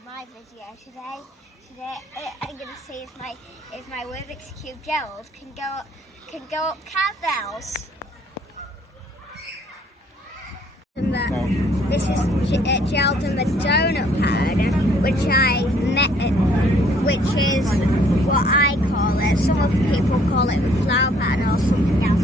to my video today. I'm going to see if my Rubik's Cube Gerald can go up Catbells. This is Gerald and the donut pad, which is what I call it. Some other people call it the flower pad or something else.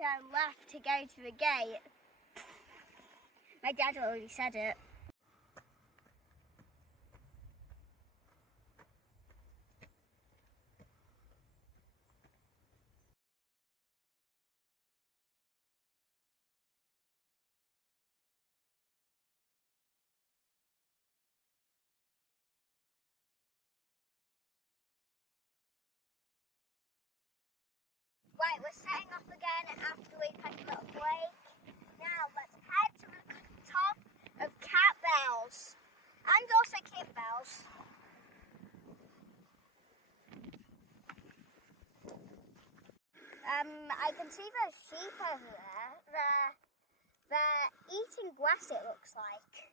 Turn left to go to the gate. My dad already said it. Right, we're setting off again after we've had a little break. Now let's head to the top of Catbells and also Catbells. I can see those sheep over there. They're eating grass, it looks like.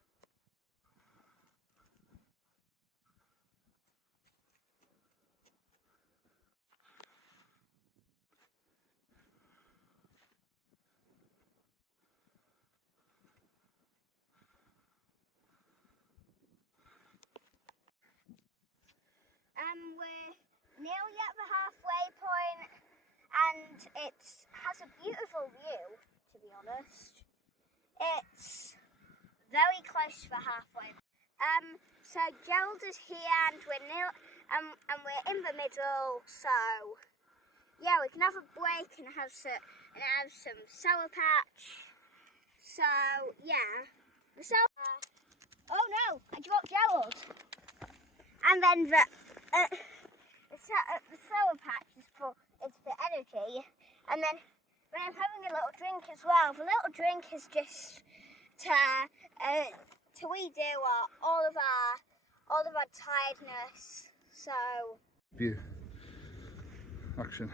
We're nearly at the halfway point, and it has a beautiful view, to be honest. It's very close to the halfway. So Gerald is here, and we're in the middle. So yeah, we can have a break and have some Sour Patch. So yeah, oh no, I dropped Gerald. And then the Sour Patch is for energy, and then I'm having a little drink as well. The little drink is just to redo all of our tiredness. So view action.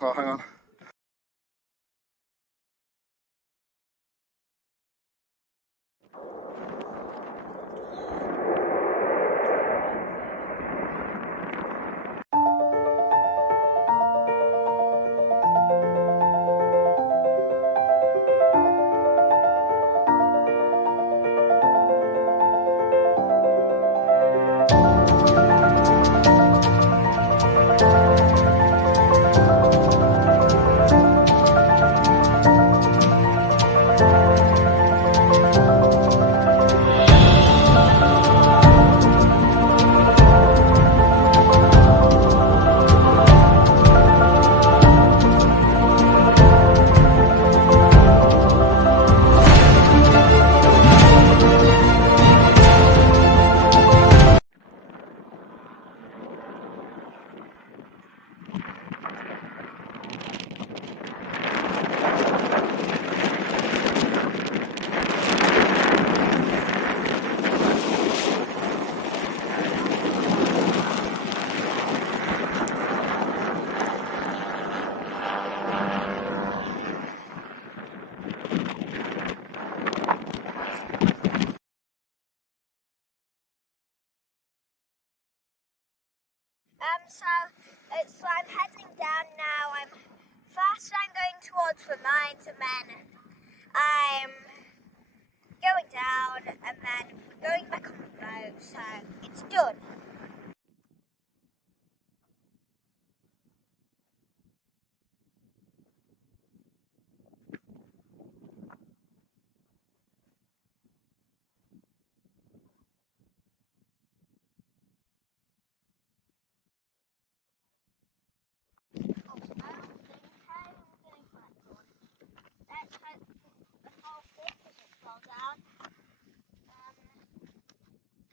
Oh, hang on.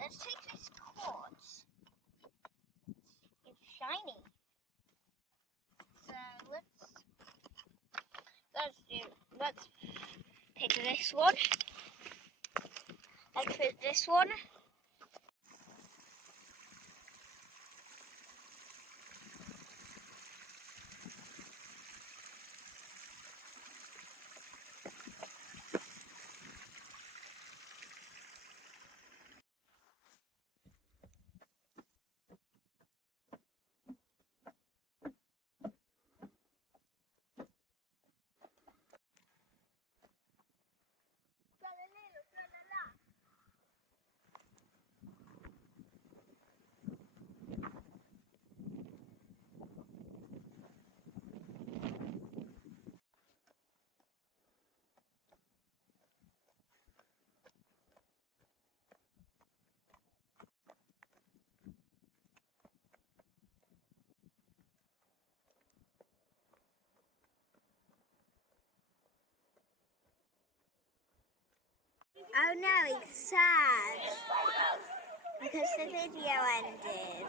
let's take this quartz. It's shiny. So let's pick this one. Let's pick this one. Oh no, it's sad because the video ended.